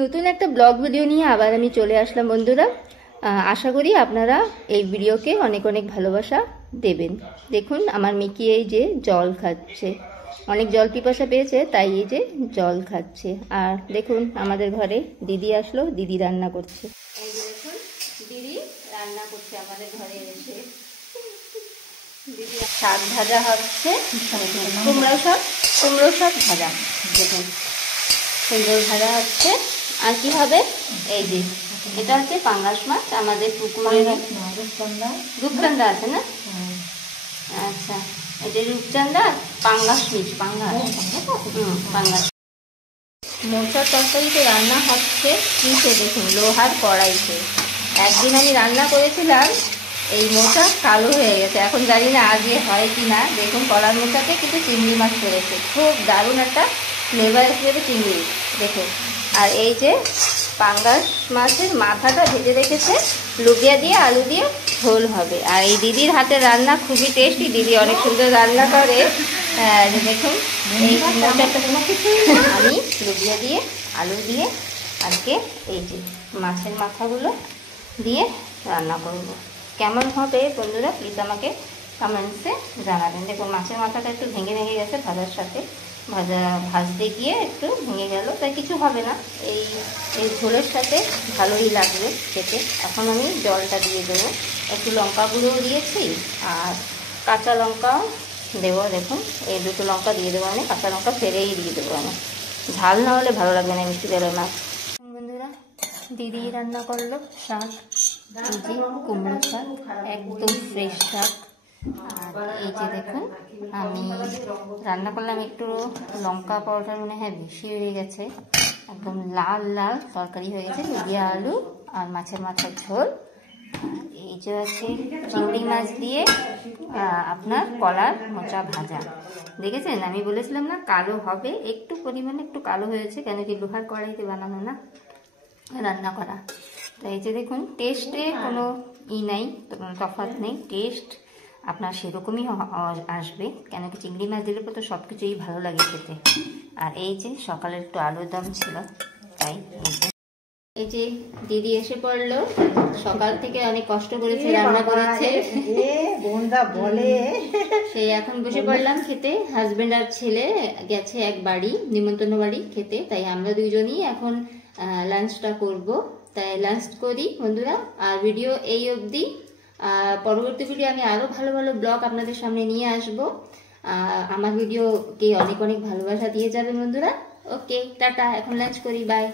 নতুন একটা blog video নিয়ে আবার আমি চলে আসলাম বন্ধুরা। আশা করি আপনারা এই ভিডিওকে অনেক অনেক ভালোবাসা দেবেন। দেখুন আমার মিকি এই যে জল খাচ্ছে, অনেক জল পিপাসা পেয়েছে তাই এই যে জল খাচ্ছে। আর দেখুন আমাদের ঘরে দিদি আসলো, দিদি রান্না করছে। এই যে দেখুন দিদি রান্না করছে আমাদের ঘরে এসে। দিদি শাক ভাজা হচ্ছে, কুমড়ো শাক ভাজা, দেখুন সুন্দর ভাজা হচ্ছে। আর কি হবে, এই যে এটা হচ্ছে পাঙ্গাস মাছ, আমাদের পুকুরের রূপচান্দা আছে না? আচ্ছা, এটা রূপচান্দা পাঙ্গাস মিট, পাঙ্গাস মোচার তরকারিতে রান্না হচ্ছে কিসে দেখুন, লোহার কড়াইতে। একদিন আমি রান্না করেছিলাম, এই মোচা কালো হয়ে গেছে, এখন জানি না আজকে হয় কি না। দেখুন কলার মোচাতে কিন্তু চিংড়ি মাছ পড়েছে, খুব দারুণ একটা ফ্লেভার হিসেবে চিংড়ি দেখুন। আর এই যে পাঙ্গাস মাছের মাথাটা ভেজে রেখেছে, লুবিয়া দিয়ে আলু দিয়ে ঝোল হবে। আর এই দিদির হাতে রান্না খুবই টেস্টি, দিদি অনেক সুন্দর রান্না করে। দেখুন এই আমি লুবিয়া দিয়ে আলু দিয়ে আজকে এই যে মাছের মাথাগুলো দিয়ে রান্না করব। কেমন হবে বন্ধুরা প্লিজ আমাকে কমেন্টসে জানাবেন। দেখুন মাছের মাথাটা একটু ভেঙে ভেঙে গেছে ভাজার সাথে, ভাজতে গিয়ে একটু ভেঙে গেল, তাই কিছু হবে না, এই ঝোলের সাথে ভালোই লাগবে খেতে। এখন আমি জলটা দিয়ে দেবো, একটু লঙ্কা গুঁড়োও দিয়েছি আর কাঁচা লঙ্কাও দেবো। দেখুন এই দুটো লঙ্কা দিয়ে দেবো, আমি কাঁচা লঙ্কা ফেরেই দিয়ে দেবো। আমি ঝাল না হলে ভালো লাগবে না মিষ্টি তেলের মাছ। বন্ধুরা দিদি রান্না করলো শাক, কুমড়ো শাক, একদম ফ্রেশ শাক। আর এই যে দেখুন আমি রান্না করলাম, একটু লঙ্কা পাউডার মনে হয় বেশি হয়ে গেছে, একদম লাল লাল তরকারি হয়ে গেছে। লুবিয়া আলু আর মাছের মাথার ঝোল। এই যে আছে চিংড়ি মাছ দিয়ে আপনার কলার মোচা ভাজা। দেখেছেন আমি বলেছিলাম না কালো হবে, একটু পরিমাণে একটু কালো হয়েছে, কেন কি লোহার কড়াইতে বানানো না, রান্না করা। তো এই যে দেখুন টেস্টে কোনো নাই, কোনো তফাৎ নেই, টেস্ট আপনার সেরকমই আসবে, কেন কি চিংড়ি মাছ দিলে তো সব কিছুই ভালো লাগে খেতে। আর এই যে সকালের একটু আলুর দম ছিল, তাই এই যে দিদি এসে পড়লো, সকাল থেকে অনেক কষ্ট করেছে, রান্না করেছে বলে সেই এখন বসে পড়লাম খেতে। হাজবেন্ড আর ছেলে গেছে এক বাড়ি, নিমন্ত্রণ বাড়ি খেতে, তাই আমরা দুইজনই এখন লাঞ্চটা করব। তাই লাঞ্চ করি বন্ধুরা। আর ভিডিও এই অবধি, পরবর্তী ভিডিও আমি আরো ভালো ভালো ব্লগ আপনাদের সামনে নিয়ে আসব। আমার ভিডিওকে অনেক অনেক ভালোবাসা দিয়ে যাবেন বন্ধুরা। ওকে টাটা, এখন লাঞ্চ করি, বাই।